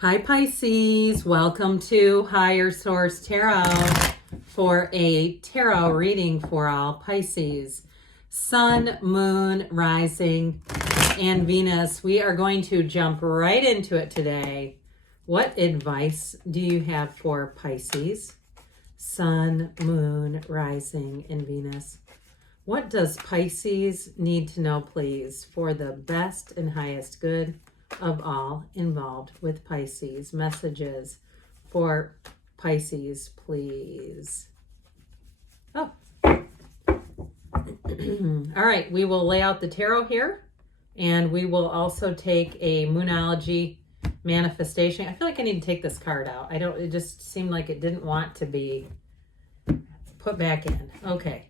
Hi Pisces, welcome to Higher Source Tarot for a tarot reading for all Pisces. Sun, Moon, Rising, and Venus. We are going to jump right into it today. What advice do you have for Pisces? Sun, Moon, Rising, and Venus. What does Pisces need to know, please, for the best and highest good of all involved with Pisces? Messages for Pisces, please. Oh. All right, we will lay out the tarot here, and we will also take a Moonology manifestation. I feel like I need to take this card out. It just seemed like it didn't want to be put back in. Okay.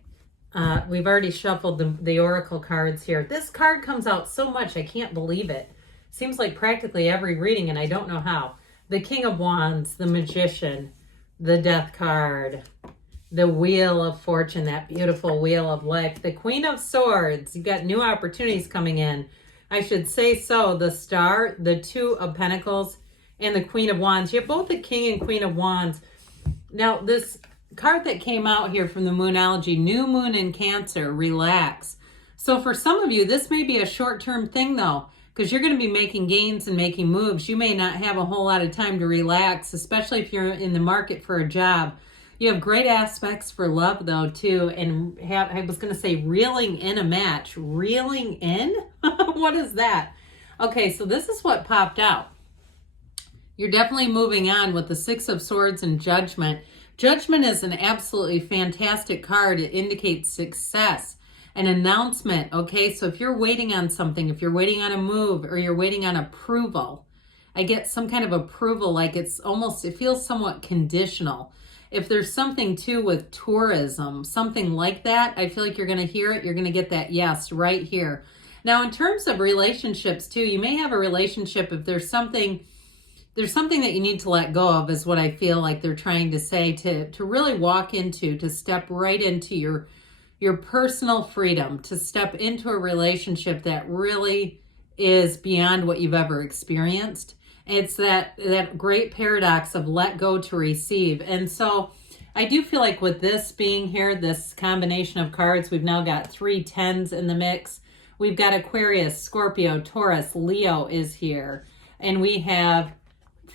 We've already shuffled the Oracle cards here. This card comes out so much, I can't believe it. Seems like practically every reading, and I don't know how. The King of Wands, the Magician, the Death card, the Wheel of Fortune, that beautiful Wheel of Life, the Queen of Swords. You've got new opportunities coming in. I should say so. The Star, the Two of Pentacles, and the Queen of Wands. You have both the King and Queen of Wands. Now, this card that came out here from the Moonology, New Moon in Cancer, relax. So for some of you, this may be a short-term thing, though, because you're going to be making gains and making moves. You may not have a whole lot of time to relax, especially if you're in the market for a job. You have great aspects for love, though, too. And I was going to say reeling in a match. Reeling in? What is that? Okay, so this is what popped out. You're definitely moving on with the Six of Swords and Judgment. Judgment is an absolutely fantastic card. It indicates success. An announcement, okay? So if you're waiting on something, if you're waiting on a move or you're waiting on approval, I get some kind of approval, like it feels somewhat conditional. If there's something too with tourism, something like that, I feel like you're going to hear it. You're going to get that yes right here. Now, in terms of relationships too, you may have a relationship if there's something that you need to let go of, is what I feel like they're trying to say, to really walk into, to step right into your personal freedom, to step into a relationship that really is beyond what you've ever experienced. It's that great paradox of let go to receive. And so I do feel like with this being here, this combination of cards, we've now got 3 10s in the mix. We've got Aquarius, Scorpio, Taurus, Leo is here. And we have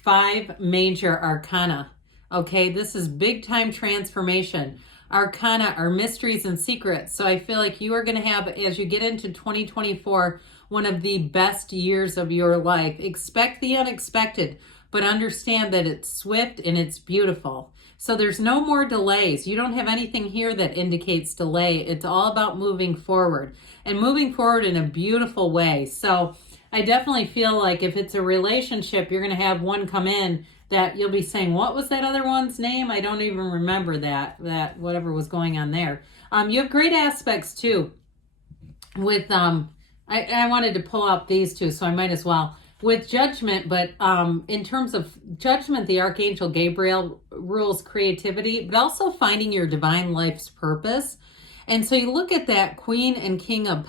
5 major arcana. Okay, this is big time transformation. Arcana are mysteries and secrets. So I feel like you are going to have, as you get into 2024, one of the best years of your life. Expect the unexpected, but understand that it's swift and it's beautiful. So there's no more delays. You don't have anything here that indicates delay. It's all about moving forward, and moving forward in a beautiful way. So I definitely feel like if it's a relationship, you're going to have one come in that you'll be saying, what was that other one's name? I don't even remember that whatever was going on there. You have great aspects too with, I wanted to pull out these two, so I might as well. With Judgment, but in terms of Judgment, the Archangel Gabriel rules creativity, but also finding your divine life's purpose. And so you look at that Queen and King of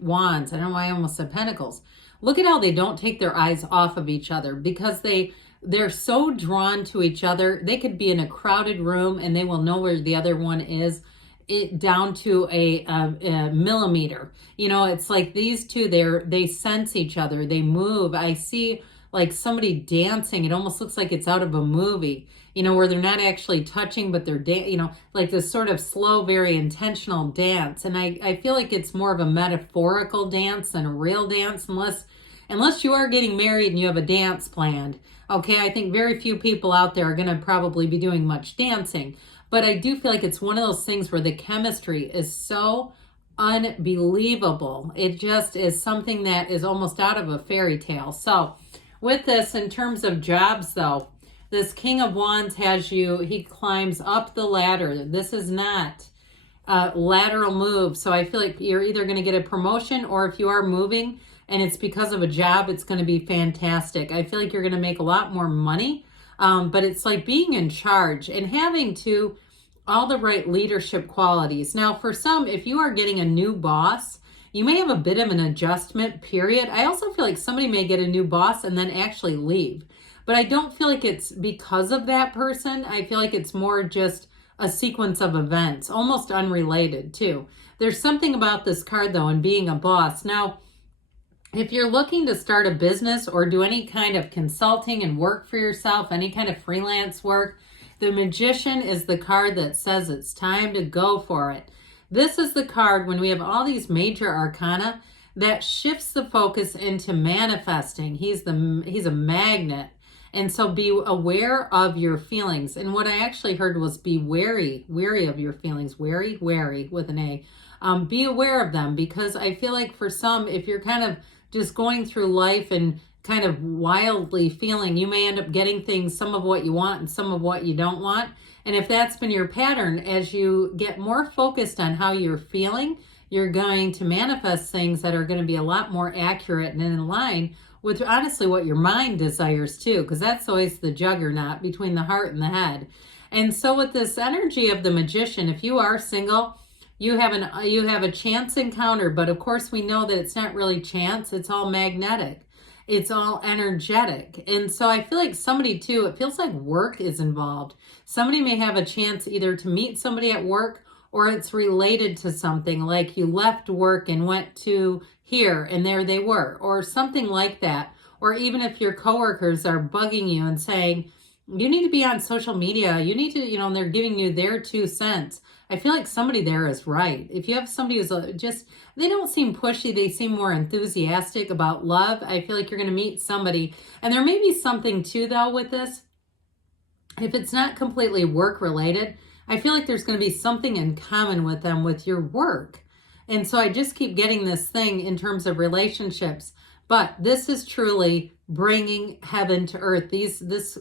Wands. I don't know why I almost said Pentacles. Look at how they don't take their eyes off of each other, because they're so drawn to each other. They could be in a crowded room and they will know where the other one is, down to a millimeter. You know, it's like these two, they sense each other. They move. I see like somebody dancing. It almost looks like it's out of a movie, you know, where they're not actually touching, but they're, like this sort of slow, very intentional dance. And I feel like it's more of a metaphorical dance than a real dance, unless you are getting married and you have a dance planned. Okay, I think very few people out there are going to probably be doing much dancing. But I do feel like it's one of those things where the chemistry is so unbelievable. It just is something that is almost out of a fairy tale. So with this, in terms of jobs though, this King of Wands has you, he climbs up the ladder. This is not a lateral move. So I feel like you're either going to get a promotion, or if you are moving and it's because of a job, it's going to be fantastic. I feel like you're going to make a lot more money. But it's like being in charge and having all the right leadership qualities. Now, for some, if you are getting a new boss, You may have a bit of an adjustment period. I also feel like somebody may get a new boss and then actually leave. But I don't feel like it's because of that person. I feel like it's more just a sequence of events, almost unrelated too. There's something about this card though, and being a boss. Now, if you're looking to start a business or do any kind of consulting and work for yourself, any kind of freelance work, the Magician is the card that says it's time to go for it. This is the card when we have all these major arcana that shifts the focus into manifesting. He's a magnet. And so be aware of your feelings. And what I actually heard was be wary of your feelings. Wary with an A. Be aware of them, because I feel like for some, if you're kind of just going through life and kind of wildly feeling, you may end up getting things, some of what you want and some of what you don't want. And if that's been your pattern, as you get more focused on how you're feeling, you're going to manifest things that are going to be a lot more accurate and in line with honestly what your mind desires too, because that's always the juggernaut between the heart and the head. And so with this energy of the Magician, if you are single, you have a chance encounter, but of course we know that it's not really chance, it's all magnetic. It's all energetic. And so I feel like somebody too, it feels like work is involved. Somebody may have a chance either to meet somebody at work, or it's related to something, like you left work and went to here and there they were, or something like that. Or even if your coworkers are bugging you and saying, you need to be on social media, you need to, and they're giving you their 2 cents. I feel like somebody there is right. If you have somebody who's they don't seem pushy, they seem more enthusiastic about love, I feel like you're going to meet somebody. And there may be something too, though, with this. If it's not completely work related, I feel like there's going to be something in common with them with your work. And so I just keep getting this thing in terms of relationships. But this is truly bringing heaven to earth.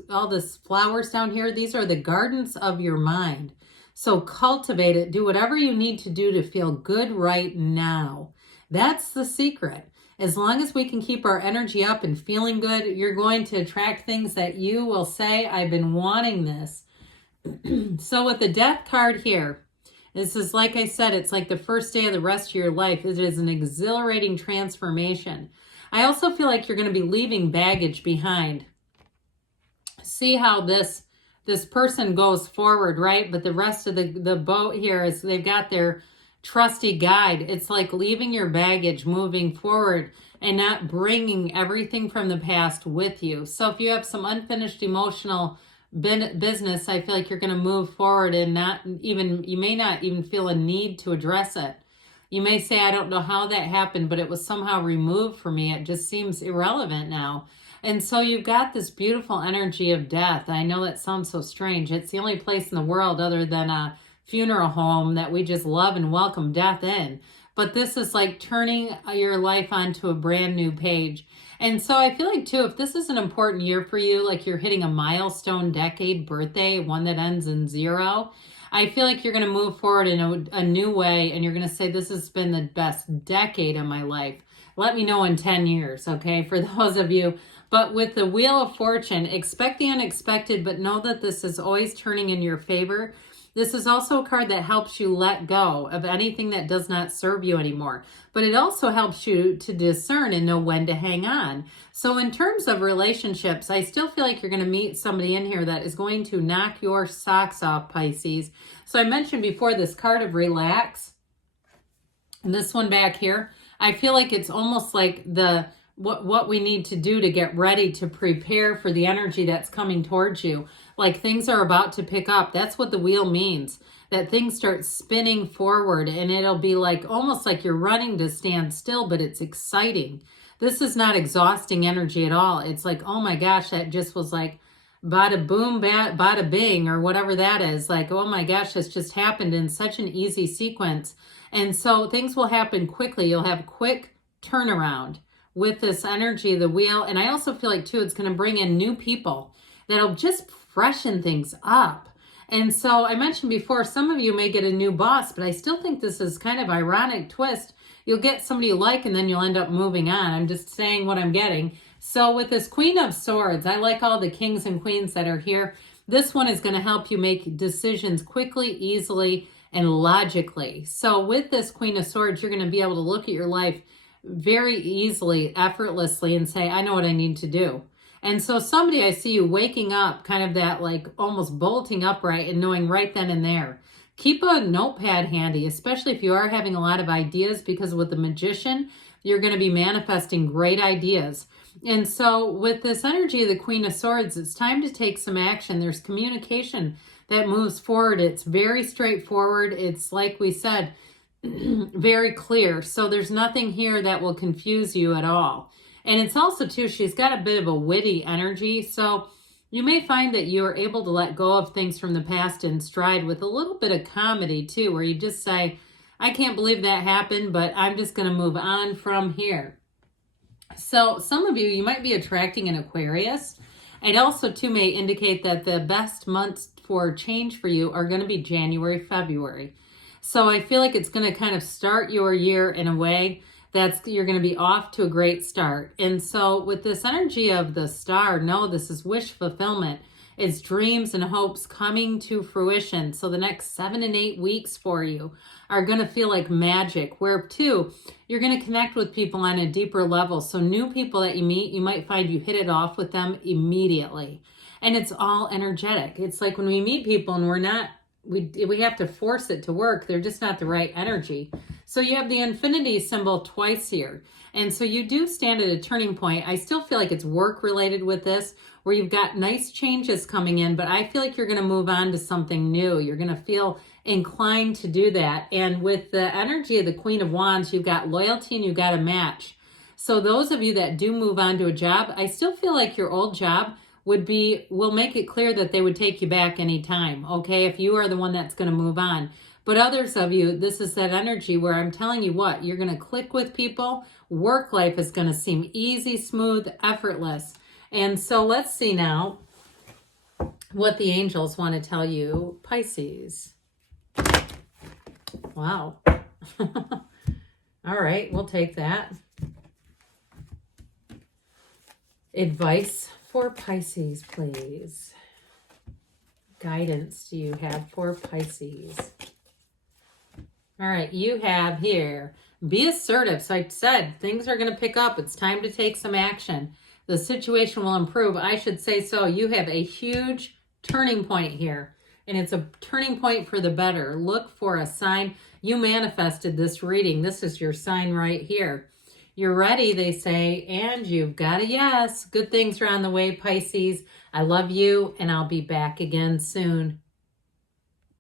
All this flowers down here, these are the gardens of your mind. So cultivate it. Do whatever you need to do to feel good right now. That's the secret. As long as we can keep our energy up and feeling good, you're going to attract things that you will say, I've been wanting this. So with the Death card here, this is, like I said, it's like the first day of the rest of your life. It is an exhilarating transformation. I also feel like you're going to be leaving baggage behind. See how this person goes forward, right? But the rest of the boat here is they've got their trusty guide. It's like leaving your baggage, moving forward, and not bringing everything from the past with you. So if you have some unfinished emotional business, I feel like you're going to move forward and you may not even feel a need to address it. You may say, I don't know how that happened, but it was somehow removed from me. It just seems irrelevant now. And so you've got this beautiful energy of death. I know that sounds so strange. It's the only place in the world other than a funeral home that we just love and welcome death in. But this is like turning your life onto a brand new page. And so I feel like too, if this is an important year for you, like you're hitting a milestone decade birthday, one that ends in 0, I feel like you're going to move forward in a new way, and you're going to say, this has been the best decade of my life. Let me know in 10 years, okay, for those of you. But with the Wheel of Fortune, expect the unexpected, but know that this is always turning in your favor. This is also a card that helps you let go of anything that does not serve you anymore. But it also helps you to discern and know when to hang on. So in terms of relationships, I still feel like you're going to meet somebody in here that is going to knock your socks off, Pisces. So I mentioned before this card of relax. And this one back here, I feel like it's almost like what we need to do to get ready to prepare for the energy that's coming towards you. Like things are about to pick up. That's what the wheel means. That things start spinning forward, and it'll be like almost like you're running to stand still, but it's exciting. This is not exhausting energy at all. It's like, oh my gosh, that just was like bada boom, bada bing, or whatever that is. Like, oh my gosh, this just happened in such an easy sequence. And so things will happen quickly. You'll have quick turnaround with this energy, the wheel. And I also feel like too, it's going to bring in new people that'll just freshen things up. And so I mentioned before, some of you may get a new boss, but I still think this is kind of ironic twist. You'll get somebody you like, and then you'll end up moving on. I'm just saying what I'm getting. So with this Queen of Swords, I like all the kings and queens that are here. This one is going to help you make decisions quickly, easily, and logically. So with this Queen of Swords, you're going to be able to look at your life very easily, effortlessly, and say, I know what I need to do. And so somebody, I see you waking up, kind of that like almost bolting upright and knowing right then and there. Keep a notepad handy, especially if you are having a lot of ideas, because with the Magician, you're going to be manifesting great ideas. And so with this energy of the Queen of Swords, it's time to take some action. There's communication that moves forward. It's very straightforward. It's, like we said, very clear. So there's nothing here that will confuse you at all. And it's also, too, she's got a bit of a witty energy. So you may find that you are able to let go of things from the past in stride with a little bit of comedy, too, where you just say, I can't believe that happened, but I'm just going to move on from here. So some of you might be attracting an Aquarius. It also, too, may indicate that the best months for change for you are going to be January, February. So I feel like it's going to kind of start your year in a way that's, you're going to be off to a great start. And so with this energy of the star, no, this is wish fulfillment. It's dreams and hopes coming to fruition. So the next 7 and 8 weeks for you are going to feel like magic, where too, you're going to connect with people on a deeper level. So new people that you meet, you might find you hit it off with them immediately. And it's all energetic. It's like when we meet people and we have to force it to work, they're just not the right energy. So you have the infinity symbol twice here. And so you do stand at a turning point. I still feel like it's work related with this, where you've got nice changes coming in, but I feel like you're going to move on to something new. You're going to feel inclined to do that. And with the energy of the Queen of Wands, you've got loyalty and you've got a match. So those of you that do move on to a job, I still feel like your old job will make it clear that they would take you back anytime, okay, if you are the one that's going to move on. But others of you, this is that energy where I'm telling you what, you're going to click with people. Work life is going to seem easy, smooth, effortless. And so let's see now what the angels want to tell you, Pisces. Wow. All right, we'll take that. Advice for Pisces, please. Guidance do you have for Pisces? All right, you have here, be assertive. So I said, things are going to pick up. It's time to take some action. The situation will improve. I should say so. You have a huge turning point here, and it's a turning point for the better. Look for a sign. You manifested this reading. This is your sign right here. You're ready, they say, and you've got a yes. Good things are on the way, Pisces. I love you, and I'll be back again soon.